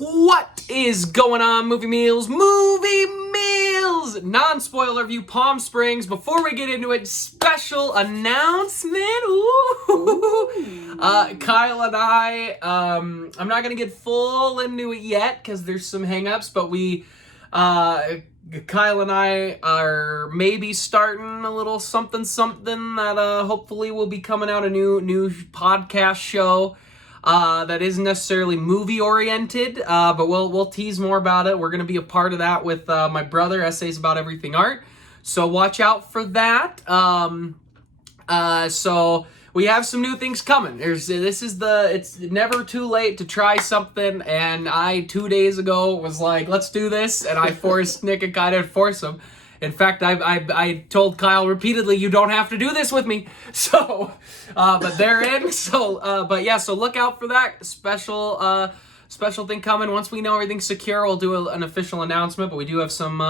What is going on, Movie Meals? Movie Meals! Non-spoiler review, Palm Springs. Before we get into it, special announcement. Ooh. Kyle and I, I'm not going to get full into it yet because there's some hang-ups, but Kyle and I are maybe starting a little something that hopefully will be coming out, a new podcast show. That isn't necessarily movie oriented, but we'll tease more about it. We're going to be a part of that with my brother, Essays About Everything Art. So watch out for that. So we have some new things coming. It's never too late to try something. And I 2 days ago was like, let's do this. And I forced Nick and Kyle to force him. In fact, I told Kyle repeatedly, you don't have to do this with me. So, but they're in. So, but yeah, so look out for that special thing coming. Once we know everything's secure, we'll do an official announcement. But we do have some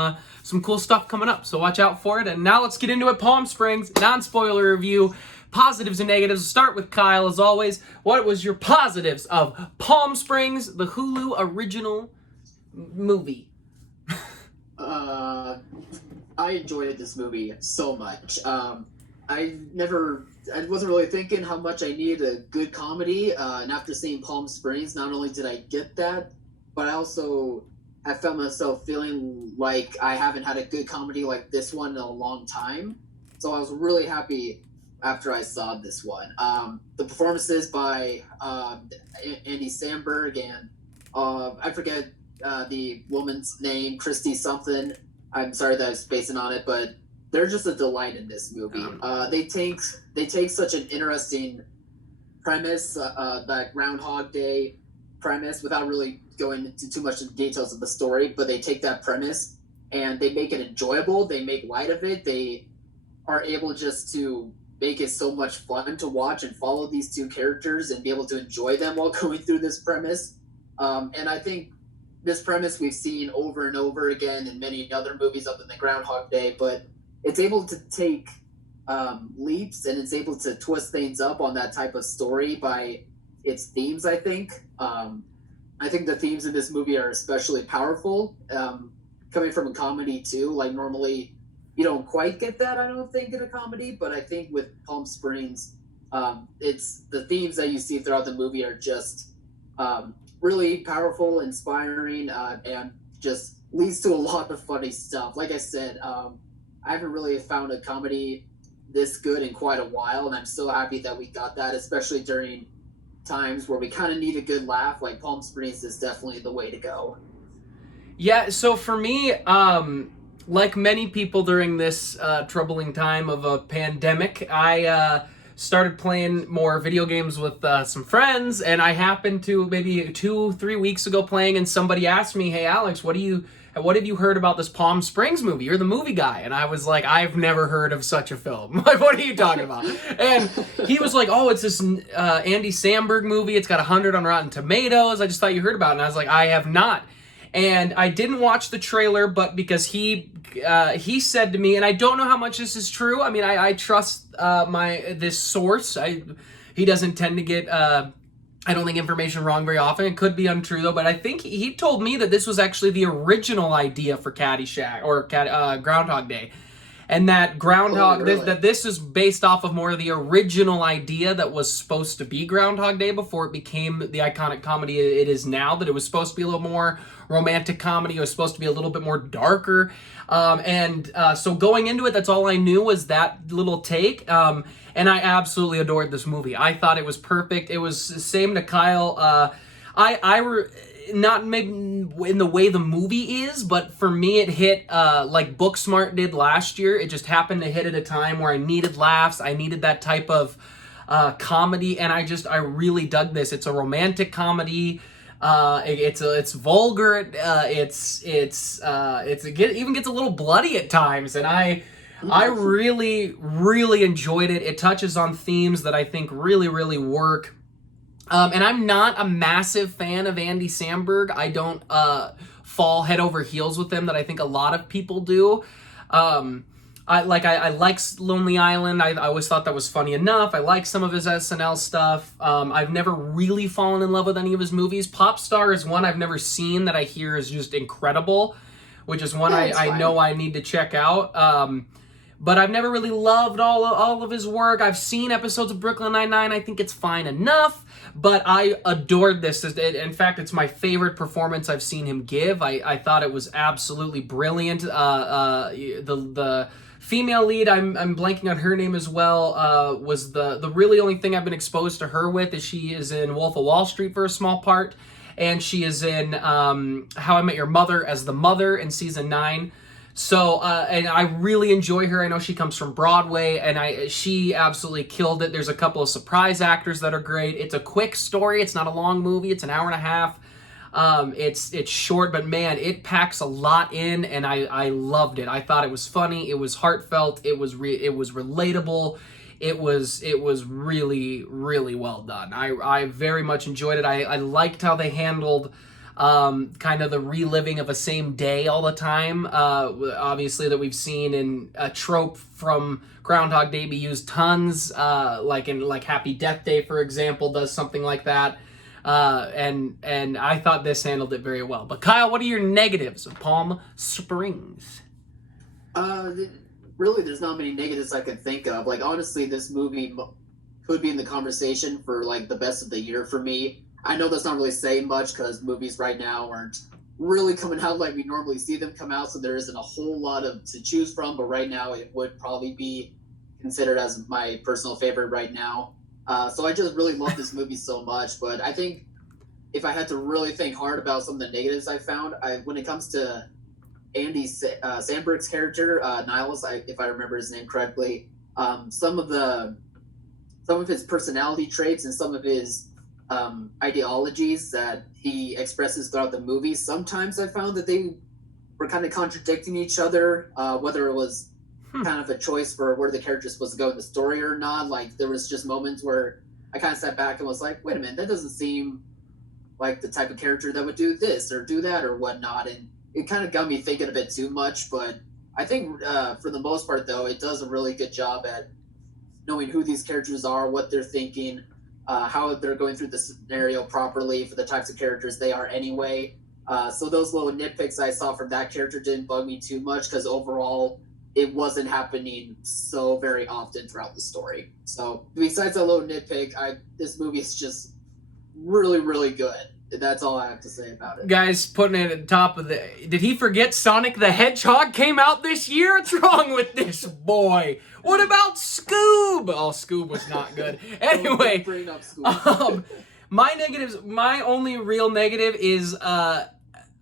cool stuff coming up. So watch out for it. And now let's get into it. Palm Springs, non-spoiler review, positives and negatives. Start with Kyle as always. What was your positives of Palm Springs, the Hulu original movie? I enjoyed this movie so much. I wasn't really thinking how much I needed a good comedy, and after seeing Palm Springs, not only did I get that, but I also have found myself feeling like I haven't had a good comedy like this one in a long time. So I was really happy after I saw this one. The performances by Andy Samberg and I forget the woman's name, Christy something. I'm sorry that I was spacing on it, but they're just a delight in this movie. They take such an interesting premise, that Groundhog Day premise, without really going into too much of the details of the story, but they take that premise and they make it enjoyable. They make light of it. They are able just to make it so much fun to watch and follow these two characters and be able to enjoy them while going through this premise. And I think this premise we've seen over and over again in many other movies other than Groundhog Day, but it's able to take leaps and it's able to twist things up on that type of story by its themes, I think. I think the themes in this movie are especially powerful, coming from a comedy too. Like normally you don't quite get that, I don't think, in a comedy, but I think with Palm Springs, it's the themes that you see throughout the movie are just really powerful, inspiring, and just leads to a lot of funny stuff. Like I said, I haven't really found a comedy this good in quite a while, and I'm so happy that we got that, especially during times where we kind of need a good laugh. Like Palm Springs is definitely the way to go. Yeah, so for me, like many people during this troubling time of a pandemic, I started playing more video games with some friends, and I happened to maybe 2-3 weeks ago playing, and somebody asked me, hey Alex, what have you heard about this Palm Springs movie? You're the movie guy. And I was like, I've never heard of such a film. Like, what are you talking about? And he was like, oh, it's this Andy Samberg movie. It's got 100 on Rotten Tomatoes. I just thought you heard about it. And I was like, I have not. And I didn't watch the trailer, but because he said to me, and I don't know how much this is true. I mean, I trust this source. He doesn't tend to get I don't think information wrong very often. It could be untrue though, but I think he told me that this was actually the original idea for Caddyshack or Groundhog Day. And that that this is based off of more of the original idea that was supposed to be Groundhog Day before it became the iconic comedy it is now, that it was supposed to be a little more romantic comedy. It was supposed to be a little bit more darker. So going into it, that's all I knew was that little take. And I absolutely adored this movie. I thought it was perfect. It was the same to Kyle. Not maybe in the way the movie is, but for me it hit like Booksmart did last year. It just happened to hit at a time where I needed laughs. I needed that type of comedy, and I really dug this. It's a romantic comedy. It's vulgar. It even gets a little bloody at times, and I really, really enjoyed it. It touches on themes that I think really, really work. And I'm not a massive fan of Andy Samberg. I don't fall head over heels with him that I think a lot of people do. I like Lonely Island. I always thought that was funny enough. I like some of his SNL stuff. I've never really fallen in love with any of his movies. Popstar is one I've never seen that I hear is just incredible, which is one I know I need to check out. But I've never really loved all of his work. I've seen episodes of Brooklyn Nine-Nine. I think it's fine enough, but I adored this. In fact, it's my favorite performance I've seen him give. I thought it was absolutely brilliant. The female lead, I'm blanking on her name as well, was the really only thing I've been exposed to her with is she is in Wolf of Wall Street for a small part, and she is in How I Met Your Mother as the mother in season 9. So, and I really enjoy her. I know she comes from Broadway, and she absolutely killed it. There's a couple of surprise actors that are great. It's a quick story. It's not a long movie. It's an hour and a half. It's short, but man, it packs a lot in, and I loved it. I thought it was funny. It was heartfelt. It was relatable. It was really, really well done. I very much enjoyed it. I liked how they handled kind of the reliving of a same day all the time. Obviously that we've seen in a trope from Groundhog Day be used tons, like Happy Death Day, for example, does something like that. And I thought this handled it very well. But Kyle, what are your negatives of Palm Springs? Really, there's not many negatives I could think of. Like, honestly, this movie could be in the conversation for, like, the best of the year for me. I know that's not really saying much because movies right now aren't really coming out like we normally see them come out, so there isn't a whole lot to choose from, but right now it would probably be considered as my personal favorite right now. So I just really love this movie so much, but I think if I had to really think hard about some of the negatives I found, when it comes to Andy Samberg's character, Niles, if I remember his name correctly, some of his personality traits and some of his ideologies that he expresses throughout the movie, sometimes I found that they were kind of contradicting each other, whether it was kind of a choice for where the character is supposed to go in the story or not. Like, there was just moments where I kind of sat back and was like, wait a minute, that doesn't seem like the type of character that would do this or do that or whatnot. And it kind of got me thinking a bit too much, but I think for the most part, though, it does a really good job at knowing who these characters are, what they're thinking, how they're going through the scenario properly for the types of characters they are anyway. So those little nitpicks I saw from that character didn't bug me too much because overall it wasn't happening so very often throughout the story. So besides a little nitpick, this movie is just really, really good. That's all I have to say about it. Guys, putting it at the top of the... Did he forget Sonic the Hedgehog came out this year? What's wrong with this boy? What about Scoob? Oh, Scoob was not good. Anyway, bring up Scoob. my only real negative is...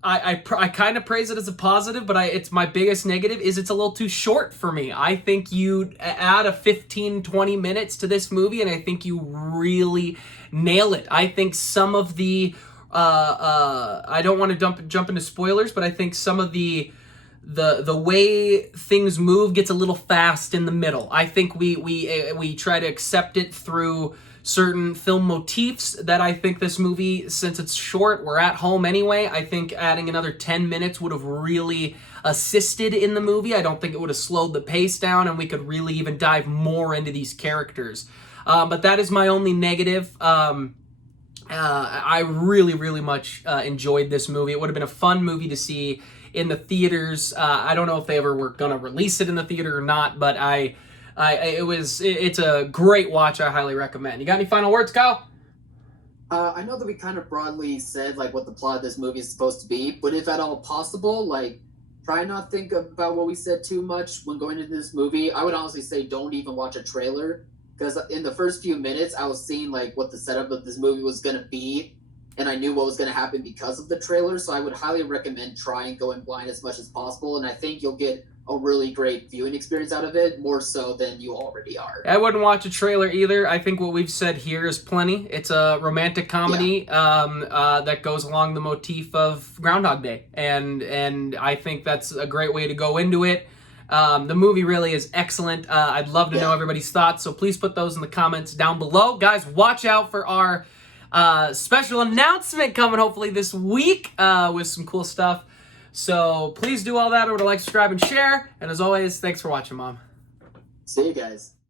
I kind of praise it as a positive, but it's my biggest negative is it's a little too short for me. I think you add a 15-20 minutes to this movie, and I think you really nail it. I think some of the I don't want to jump into spoilers, but I think some of the way things move gets a little fast in the middle. I think we try to accept it through certain film motifs that I think this movie, since it's short, we're at home anyway, I think adding another 10 minutes would have really assisted in the movie. I don't think it would have slowed the pace down, and we could really even dive more into these characters. But that is my only negative. I really, really much enjoyed this movie. It would have been a fun movie to see in the theaters. I don't know if they ever were going to release it in the theater or not, but it's a great watch. I highly recommend. You got any final words, Kyle? I know that we kind of broadly said like what the plot of this movie is supposed to be, but if at all possible, like try not think about what we said too much when going into this movie. I would honestly say don't even watch a trailer, because in the first few minutes I was seeing like what the setup of this movie was going to be, and I knew what was going to happen because of the trailer. So I would highly recommend trying going blind as much as possible, and I think you'll get a really great viewing experience out of it, more so than you already are. I wouldn't watch a trailer either. I think what we've said here is plenty. It's a romantic comedy that goes along the motif of Groundhog Day, and I think that's a great way to go into it. The movie really is excellent. I'd love to know everybody's thoughts, so please put those in the comments down below. Guys, watch out for our special announcement coming hopefully this week with some cool stuff. So please do all that. Remember to like, subscribe, and share. And as always, thanks for watching, Mom. See you guys.